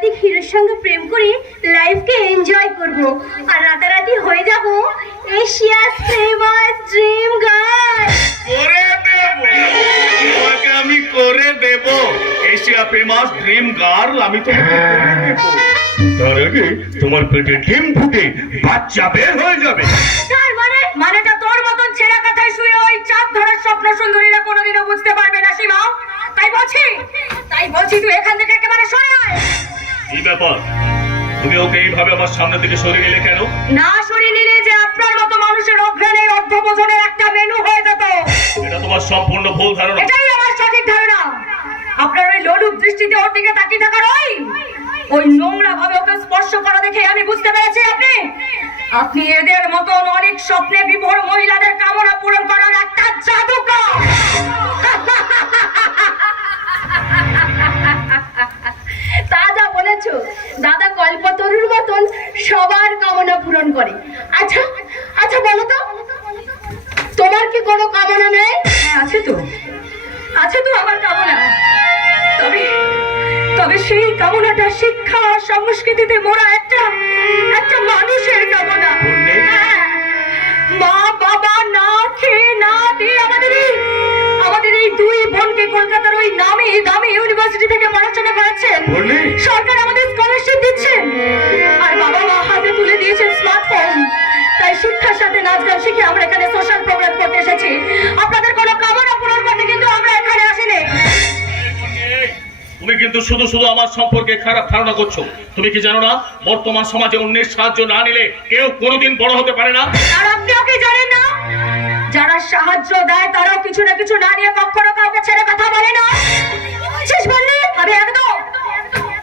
সাংবাদিক হিরোর সঙ্গে প্রেম করে লাইফকে এনজয় করব। আর রাতারাতি হয়ে যাব এশিয়াস ফেমাস ড্রিম গার্ল করে দেব। তোমাকে আমি করে দেব। এশিয়া ফেমাস ড্রিম গার্ল আমি তোমাকে করে দেব। তার আগে তোমার পেটে ডিম ফুটে বাচ্চা বের হয়ে যাবে। তার মানে মানেটা তোর মতন ছেঁড়া কথায় শুয়ে ওই চাঁদ ধরার স্বপ্ন সুন্দরীরা কোনোদিনও বুঝতে পারবে না সীমা। তাই বলছি তাই বলছি তুই এখান থেকে কি ব্যাপার? তুমি ওকে এইভাবে আমার সামনে থেকে সরিয়ে নিলে কেন? না সরিয়ে নিলে যে আপনার মতো মানুষের অঘ্রাণে অর্ধভোজনের একটা মেনু হয়ে যেত। এটা তোমার সম্পূর্ণ ভুল ধারণা। এটাই আমার সঠিক ধারণা। আপনার ওই লোলুপ দৃষ্টিতে ওর দিকে তাকিয়ে থাকার ওই ওই নোংরা ভাবে ওকে স্পর্শ করা দেখে আমি বুঝতে পেরেছি আপনি। আপনি এদের মতন অনেক স্বপ্নে বিভোর মহিলাদের কামনা পূরণ করার একটা জাদুকর। করে আচ্ছা আচ্ছা বলো তো। তোমার কি কোনো কামনা নেই? হ্যাঁ আছে তো। আছে তো আমার কামনা। তবে তবে সেই কামনাটা শিক্ষা সংস্কৃতিতে মোড়া একটা একটা মানুষের কামনা। হ্যাঁ। মা বাবা না খেয়ে না দিয়ে আমাদের এই আমাদের এই দুই বোনকে কলকাতার ওই নামি দামি ইউনিভার্সিটি থেকে পড়াশোনা করাচ্ছেন সরকার আমাদের স্কলারশিপ দিচ্ছেন তাই সাথে নাচ গান শিখে আমরা এখানে সোশ্যাল প্রোগ্রাম করতে এসেছি। আপনাদের কোনো কামনা পূরণ করতে কিন্তু আমরা এখানে আসিনি। তুমি কিন্তু শুধু শুধু আমার সম্পর্কে খারাপ ধারণা করছ। তুমি কি জানো না? বর্তমান সমাজে অন্যের সাহায্য না নিলে কেউ কোনোদিন বড় হতে পারে না। আর আপনি ওকে জানেন না? যারা সাহায্য দেয় তারাও কিছু না কিছু না নিয়ে কখনো কাউকে ছেড়ে কথা বলে না। শেষ বললি আমি একদম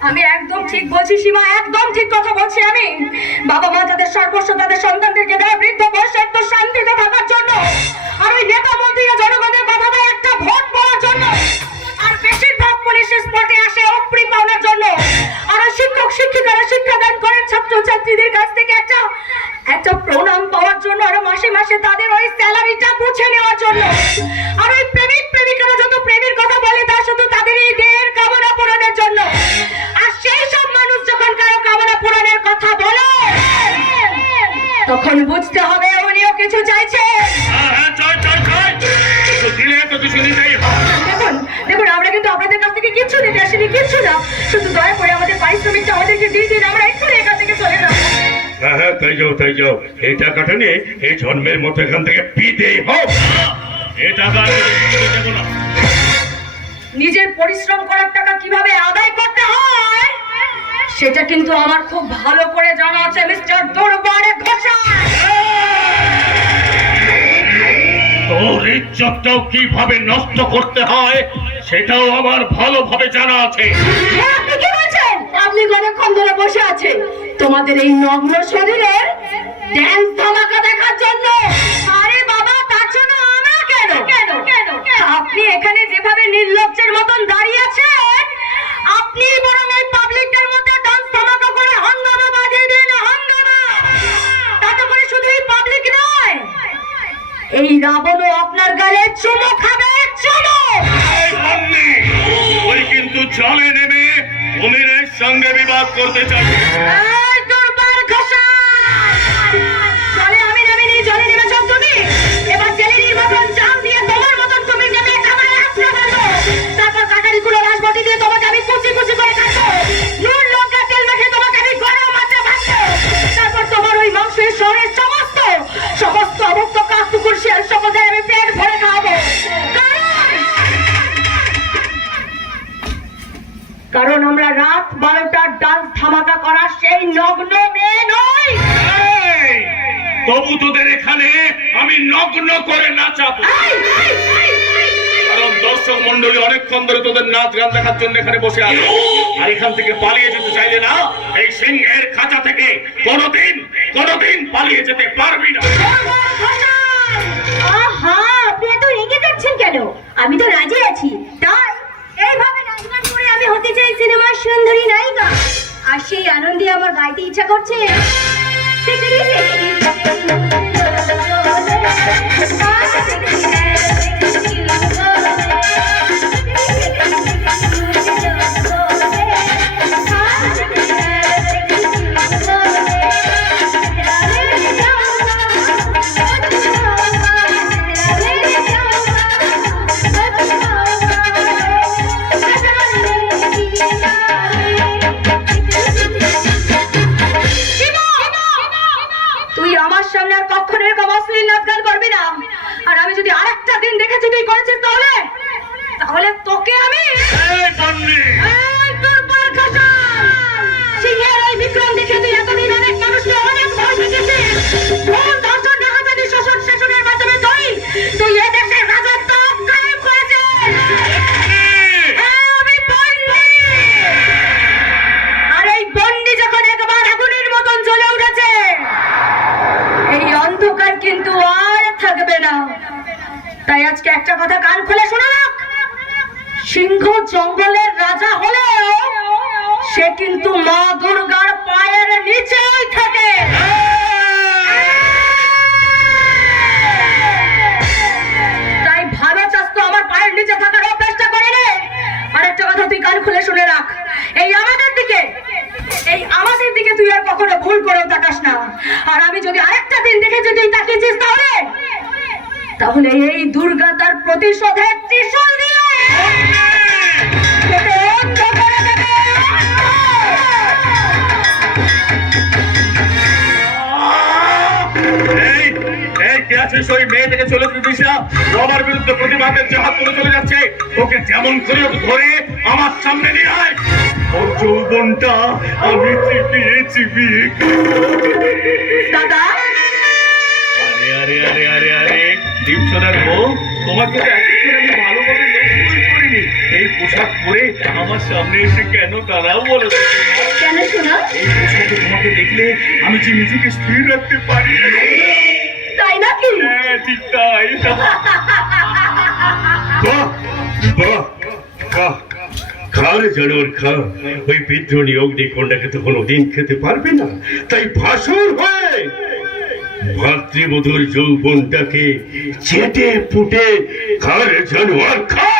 আমি একদম ঠিক বলছি সীমা, একদম ঠিক কথা বলছি আমি। বাবা মা যাদের সর্বস্ব, তাদের সন্তানদেরকে দেয় বৃদ্ধ বয়সে একটু শান্তিতে থাকার জন্য। আর ওই নেতা মন্ত্রীরা জনগণের দেয় একটা ভোট পাওয়ার জন্য। আর বেশিরভাগ পুলিশ স্পটে আসে অপ্রি পাওয়ার জন্য। আর শিক্ষক, শিক্ষিকারা শিক্ষাদান করেন ছাত্র ছাত্রীদের কাছ থেকে একটা একটা প্রণাম পাওয়ার জন্য। আর মাসে মাসে তাদের ওই স্যালারিটা বুঝে নেওয়ার জন্য। আর ওই প্রেমিক, প্রেমিকারা যত প্রেমের কথা বলে, তা শুধু তাদের এই তখন বুঝতে হবে উনিও কিছু চাইছে। হ্যাঁ হ্যাঁ দেখুন দেখুন আমরা কিন্তু আপনাদের কাছ থেকে কিচ্ছু নিতে আসিনি কিচ্ছু না। শুধু দয়া করে আমাদের পারিশ্রমিকটা আমাদেরকে দিয়ে দিন আমরা এক্ষুনি এখান থেকে চলে যাব। হ্যাঁ হ্যাঁ তাই যাও তাই যাও। এই টাকাটা নিয়ে এই জন্মের মতো এখান থেকে পিতেই হোক এই টাকা নিজের পরিশ্রম করার টাকা কীভাবে আদায় করতে হয় সেটা কিন্তু আমার খুব ভালো করে জানা আছে মিস্টার ইজ্জতটাও কীভাবে নষ্ট করতে হয় সেটাও আমার ভালোভাবে জানা আছে। হ্যাঁ, আপনি কি আপনি অনেকক্ষণ ধরে বসে আছে তোমাদের এই নগ্ন শরীরের ড্যান্স ধামাকা দেখার জন্য। আরে বাবা তার জন্য আমরা কেন? কেন কেন আপনি এখানে যেভাবে নির্লজ্জের মতন দাঁড়িয়ে আছেন আপনি বরং এই রাবণও আপনার গালে চুমো খাবে চুমো! ওই কিন্তু জলে নেমে কুমিরের সঙ্গে বিবাদ করতে মারবো। তারপর কাটারিগুলো রাজবটি দিয়ে তোমাকে আমি কুচি কুচি কারণ আমরা রাত বারোটার ডান্স ধামাকা করা সেই নগ্ন মেয়ে নই। তবু তোদের এখানে আমি নগ্ন করে নাচাবো। কারণ দর্শক মন্ডলী অনেকক্ষণ ধরে তোদের নাচ গান দেখার জন্য এখানে বসে আছে। আর এখান থেকে পালিয়ে যেতে চাইলে না এই সিংহের খাঁচা থেকে কোনোদিন কোনোদিন পালিয়ে যেতে পারবি না! আহা, আপনি এত রেগে যাচ্ছেন কেন? আমি তো রাজি আছি। তাই এইভাবে নাচগান করে আমি হতে চাই সিনেমার সুন্দরী নায়িকা। আর সেই আনন্দে আমার গাইতে ইচ্ছা করছে। Thank সেখানে তুই করেছিস তাহলে তাহলে তোকে আমি এই বন্দি এই তোর পায়ের খাসাল! সিংহের ওই বিক্রম দেখে তুই এতদিন অনেক মানুষকে অনেক ভয় দেখিয়েছিস। ভুল, ধর্ষণ, ডাকাতি, শোষণ, শাসনের মাধ্যমে তুই তুই এ রাজত্ব কায়েম করেছিস। হ্যাঁ, আমি বন্দি। আর এই বন্দি যখন একবার আগুনের মতন জ্বলে উঠেছে এই অন্ধকার কিন্তু আর থাকবে না তাই আজকে একটা কথা কান খুলে শোনা রাখ সিংহ জঙ্গলের রাজা হলেও সে কিন্তু মা দুর্গার পায়ের নিচেই থাকে। তাহলে এই দুর্গা তার প্রতিশোধের ত্রিশূল দিয়ে প্রতিবাদের চলে যাচ্ছে। ওকে যেমন করে ধরে আমার সামনে ওর আমি চিপিয়ে চিপিয়ে আরে বউ তোমাকে তো এতক্ষণ আমি ভালোভাবে লক্ষ্যই করিনি। এই পোশাক পরে আমার সামনে এসে কেন দাঁড়াও বলো কেন শোনা? এই পোশাকে তোমাকে দেখলে আমি যে নিজেকে স্থির রাখতে পারি। তাই নাকি? হ্যাঁ ঠিক তাই। বাহ বাহ বাহ। খা রে জানোয়ার খা ওই বিদ্রোহী অগ্নিকন্যাকে তো কোনোদিন খেতে পারবে না। তাই ভাসুর হয়ে ভাতৃবধূর যৌবনটাকে চেটে পুটে কার জানোয়ার খা।